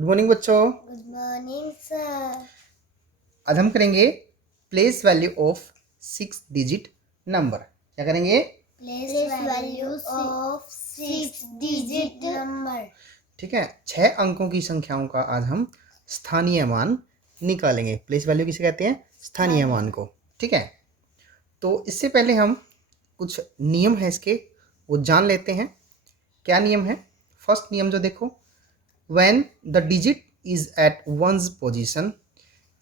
Good morning बच्चों। Good morning sir. आज हम करेंगे place value of 6 digit number. क्या करेंगे? Place value of 6 digit number. ठीक है, 6 अंकों की संख्याओं का आज हम स्थानीय मान निकालेंगे। प्लेस वैल्यू किसे कहते हैं? स्थानीय मान को। ठीक है, तो इससे पहले हम कुछ नियम है इसके, वो जान लेते हैं। क्या नियम है? फर्स्ट नियम जो देखो, when the digit is at ones position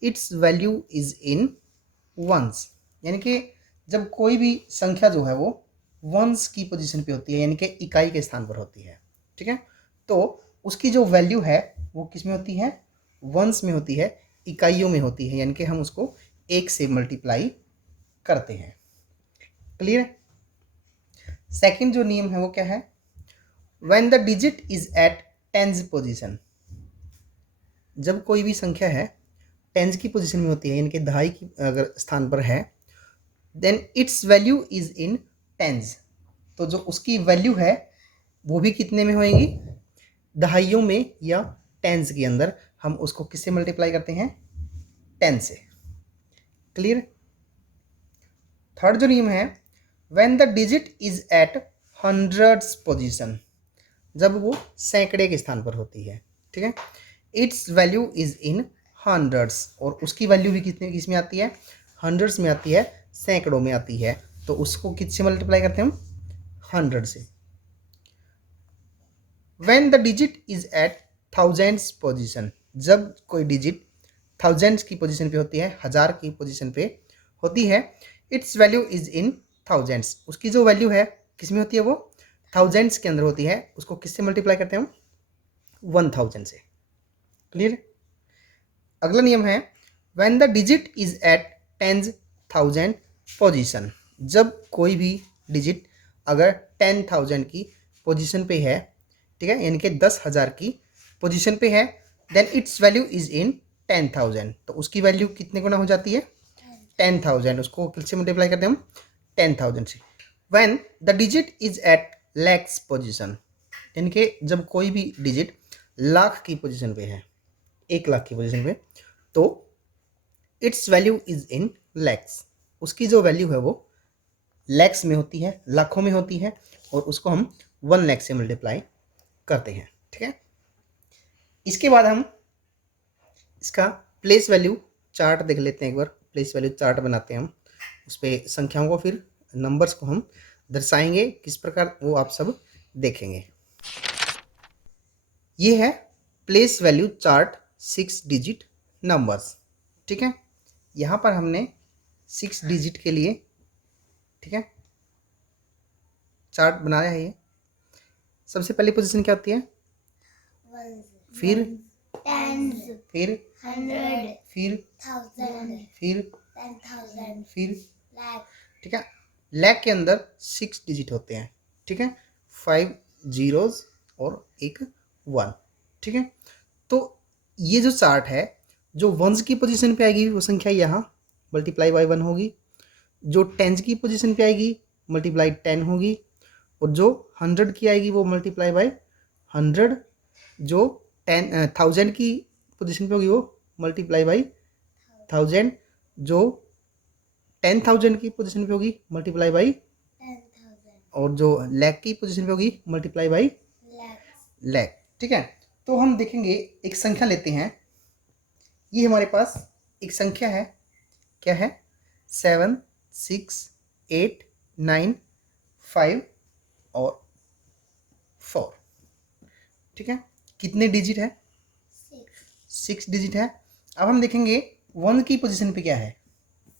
its value is in ones. यानी कि जब कोई भी संख्या जो है वो वंस की पोजीशन पे होती है, यानी कि इकाई के स्थान पर होती है। ठीक है, तो उसकी जो वैल्यू है वो किस में होती है? वंस में होती है, इकाइयों में होती है, यानी कि हम उसको 1 से मल्टीप्लाई करते हैं। क्लियर? सेकंड जो नियम है वो क्या है? When the digit is at tens position. जब कोई भी संख्या है टेंस की पोजीशन में होती है, यानी कि दहाई की अगर स्थान पर है, then its value is in tens. तो जो उसकी वैल्यू है वो भी कितने में होएगी? दहाइयों में या टेंस के अंदर। हम उसको किससे मल्टीप्लाई करते हैं? 10 से। क्लियर? थर्ड जो नियम है, when the digit is at hundreds position. जब वो सैकड़े के स्थान पर होती है। ठीक है, it's value is in hundreds, और उसकी वैल्यू भी कितने किस में आती है? हंड्रेड्स में आती है, सैकड़ों में आती है। तो उसको किससे मल्टीप्लाई करते हैं हम? 100 से। When the digit is at thousands position. जब कोई डिजिट थाउजेंड्स की पोजीशन पे होती है, 1000 की पोजीशन पे होती है, it's value is in thousands. उसकी जो वैल्यू है किस में होती है? वो थाउजेंड्स के अंदर होती है। उसको किससे मल्टीप्लाई करते हैं हम? 1000 से। क्लियर? अगला नियम है, when the digit is at 10,000 position. जब कोई भी डिजिट अगर 10,000 की पोजीशन पे है, ठीक है, यानी कि 10,000 की पोजीशन पे है, then its value is in 10,000। तो उसकी वैल्यू कितने गुना हो जाती है? 10,000। उसको किससे मल्टीप्लाई करते हैं हम? 10,000 से। When the digit is at lakhs position, यानी कि जब कोई भी डिजिट लाख की पोजीशन पे है, 1 लाख की पोजीशन पे, तो इट्स वैल्यू इज इन लैक्स। उसकी जो वैल्यू है वो लैक्स में होती है, लाखों में होती है, और उसको हम 1 लाख से मल्टीप्लाई करते हैं। ठीक है, इसके बाद हम इसका प्लेस वैल्यू चार्ट देख लेते हैं। एक बार प्लेस वैल्यू चार्ट बनाते हैं हम, उस पर संख्याओं को, फिर नंबर्स को हम दर्शाएंगे किस प्रकार, वो आप सब देखेंगे। ये है place value chart 6 digit numbers. ठीक है, यहाँ पर हमने 6 डिजिट के लिए, ठीक है, चार्ट बनाया है। ये सबसे पहली पोजीशन क्या होती है? फिर टेंस, फिर 100, फिर 1000, फिर 10,000, फिर लाख। ठीक है, लैख के अंदर 6 डिजिट होते हैं। ठीक है, 5 जीरोज और एक 1। ठीक है, तो ये जो चार्ट है, जो वंस की पोजीशन पे आएगी वो संख्या यहाँ मल्टीप्लाई बाय 1 होगी, जो टेंस की पोजीशन पे आएगी मल्टीप्लाई 10 होगी, और जो 100 की आएगी वो मल्टीप्लाई बाय 100, जो 10,000 की पोजीशन पे होगी वो मल्टीप्लाई बाई 1000, जो 10,000 की पोजीशन पे होगी मल्टीप्लाई बाई 10,000, और जो लाख की पोजीशन पे होगी मल्टीप्लाई बाई लाख। ठीक है, तो हम देखेंगे, एक संख्या लेते हैं। ये हमारे पास एक संख्या है, क्या है? 7, 6, 8, 9, 5 और 4। ठीक है, कितने डिजिट है? 6 डिजिट है। अब हम देखेंगे 1 की पोजीशन पे क्या है,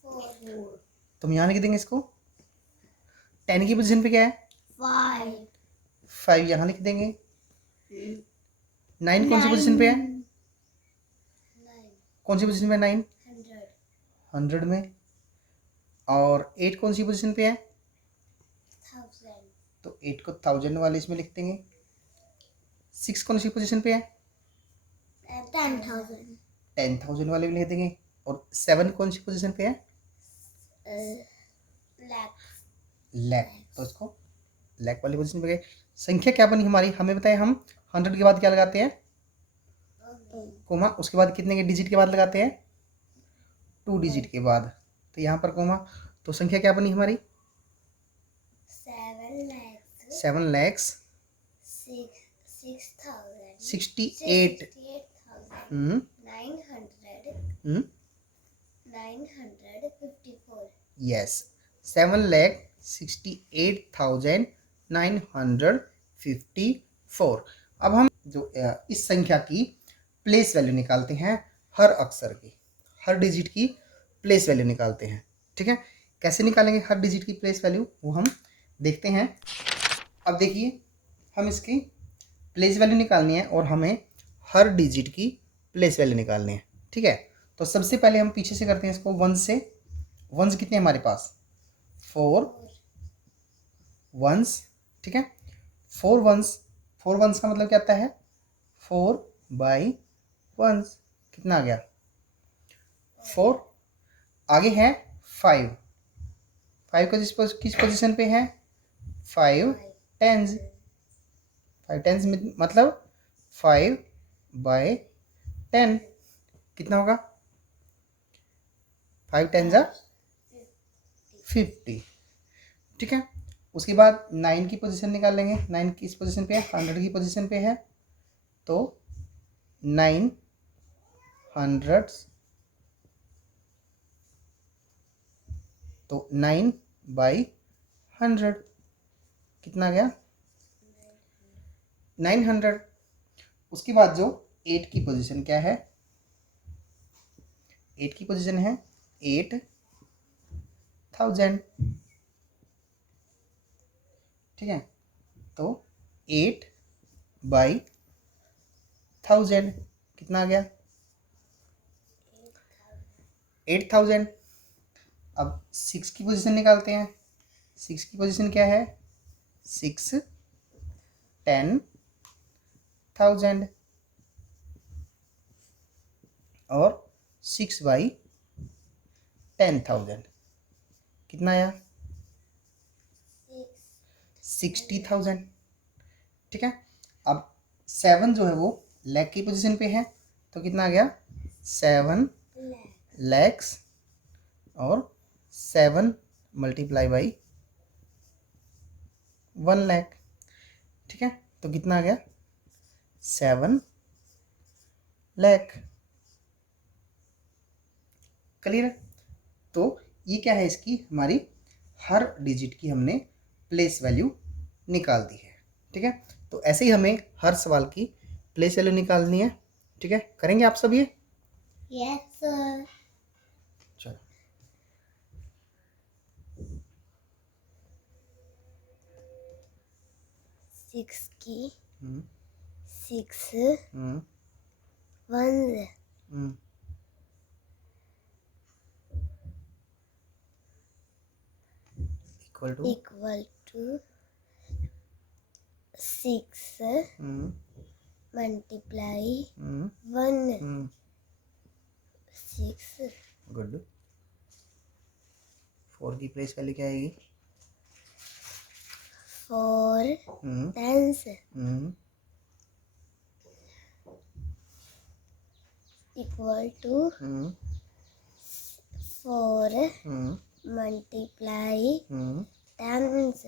4, तो हम यहाँ लिख देंगे इसको। 10 की पोजीशन पे क्या है? 5, 5 यहाँ लिख देंगे। 9 कौन सी पोजीशन पे है? कौन सी पोजीशन पे है 9? 100 में। और 8 कौन सी पोजीशन पे है? 1000, तो 8 को 1000 वाले इसमें लिख देंगे। 6 कौन सी पोजीशन पे है? 10,000, 10,000 वाले भी लिख देंगे। और 7 कौन सी पोजीशन पे है? लाख। लाख, तो इसको लाख वाली पोजीशन पे गए। संख्या क्या बनी हमारी? हमें बताया हम 100 के बाद क्या लगाते हैं? कोमा, उसके बाद कितने के डिजिट के बाद लगाते हैं? 2 डिजिट के बाद। तो यहाँ पर कोमा, तो संख्या क्या बनी हमारी? 7 lakhs 68 954 यस, 7,68,954। अब हम जो इस संख्या की प्लेस वैल्यू निकालते हैं, हर अक्षर की, हर डिजिट की प्लेस वैल्यू निकालते हैं। ठीक है, कैसे निकालेंगे हर डिजिट की प्लेस वैल्यू, वो हम देखते हैं। अब देखिए, हम इसकी प्लेस वैल्यू निकालनी है और हमें हर डिजिट की प्लेस वैल्यू निकालनी है। ठीक है, तो सबसे पहले हम पीछे से करते हैं इसको, वन से। वंस कितने हमारे पास? 4 वंस। ठीक है, 4 वंस, 4 वंस का मतलब क्या आता है? 4/1। कितना आ गया? 4। आगे है 5, 5 का किस पोजीशन पे है? 5 टेंस, 5 टेंस मतलब 5/10। कितना होगा? 5 टेंस 50। ठीक है, उसके बाद 9 की पोजीशन निकाल लेंगे। 9 किस पोजीशन पे है? 100 की पोजीशन पे है। तो 9 हंड्रेड्स, तो 9/100 कितना आ गया? 900। उसके बाद जो 8 की पोजीशन क्या है? 8 की पोजीशन है 8000। ठीक है, तो 8/1000 कितना आ गया? 8000। अब 6 की पोजीशन निकालते हैं। 6 की पोजीशन क्या है? 6 10,000 और 6/10,000 कितना आया? 60,000। ठीक है, अब 7 जो है वो लैख की पोजीशन पे है, तो कितना आ गया? 7 लैक्स और 7 मल्टीप्लाई बाई 1 लाख। ठीक है, तो कितना आ गया? 7 लाख। क्लियर है? तो ये क्या है, इसकी हमारी हर डिजिट की हमने प्लेस वैल्यू निकाल दी है। ठीक है, तो ऐसे ही हमें हर सवाल की प्लेस वैल्यू निकालनी है। ठीक है, करेंगे आप सब ये? Yes, sir. चलो, 6 की 6 हम्म 1 हम्म equal to 6 multiply 1 6 गुड। 4 की प्लेस वैल्यू क्या आएगी? 4 हम्म times hmm equal to 4 multiply times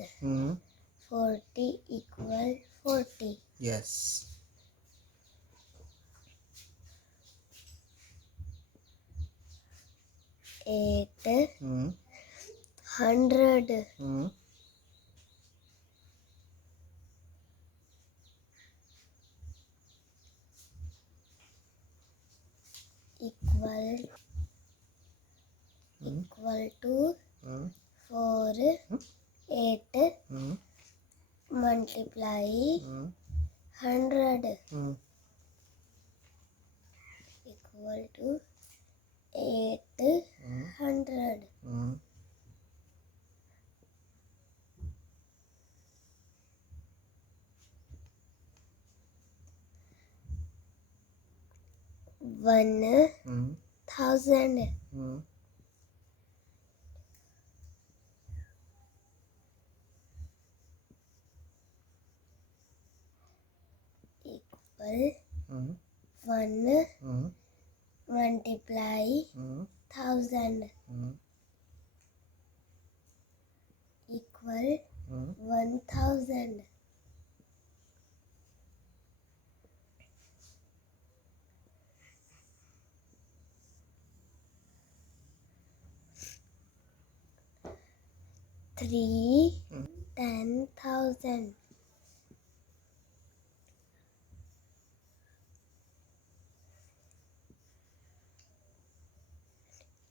40 equal 40. Yes. 800 equal to 4 8 multiply 100 equal to 800. 1,000 equal 1 multiply 1000 equal 1000. Three 10,000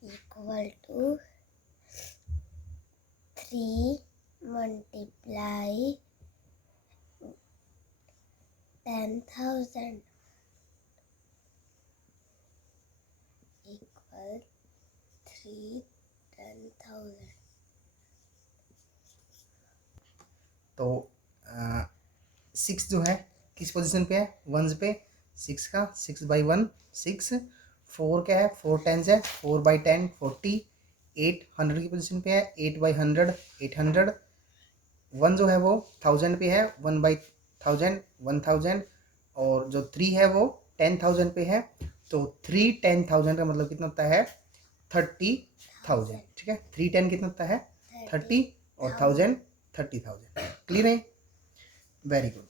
equal to 3 multiply 10,000 equal 3 10,000. तो 6 जो है किस पोजीशन पे है, वंस पे, 6 का 6 बाई 1 6, 4 क्या है 4 टेंस है, 4 बाई 10 40, 8 100 की पोजीशन पे है, 8 बाई 100 800, 1 जो है वो 1000 पे है, 1 बाई 1000 1000, और जो 3 है वो 10,000 पे है। तो 3 10,000 का मतलब कितना होता है 30,000। ठीक है, 3 10 कितना होता है 30 और 1000 30,000। क्लियर है, वेरी गुड।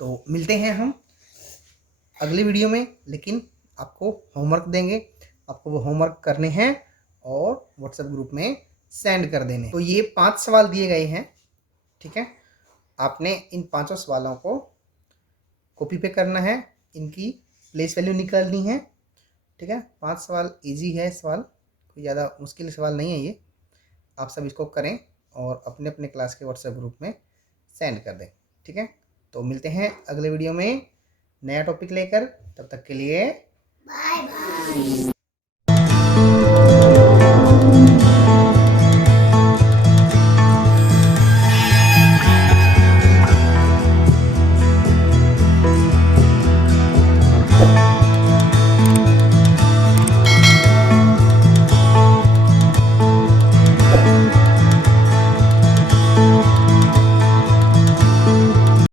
तो मिलते हैं हम अगली वीडियो में, लेकिन आपको होमवर्क देंगे, आपको वो होमवर्क करने हैं और व्हाट्सएप ग्रुप में सेंड कर देने। तो ये 5 सवाल दिए गए हैं, ठीक है, आपने इन 5 सवालों को कॉपी पे करना है, इनकी प्लेस वैल्यू निकालनी है। ठीक है, 5 सवाल इजी है, सवाल कोई ज़्यादा मुश्किल सवाल नहीं है ये। आप सब इसको करें और अपने अपने क्लास के व्हाट्सएप ग्रुप में सेंड कर दें। ठीक है, तो मिलते हैं अगले वीडियो में नया टॉपिक लेकर, तब तक के लिए बाय बाय।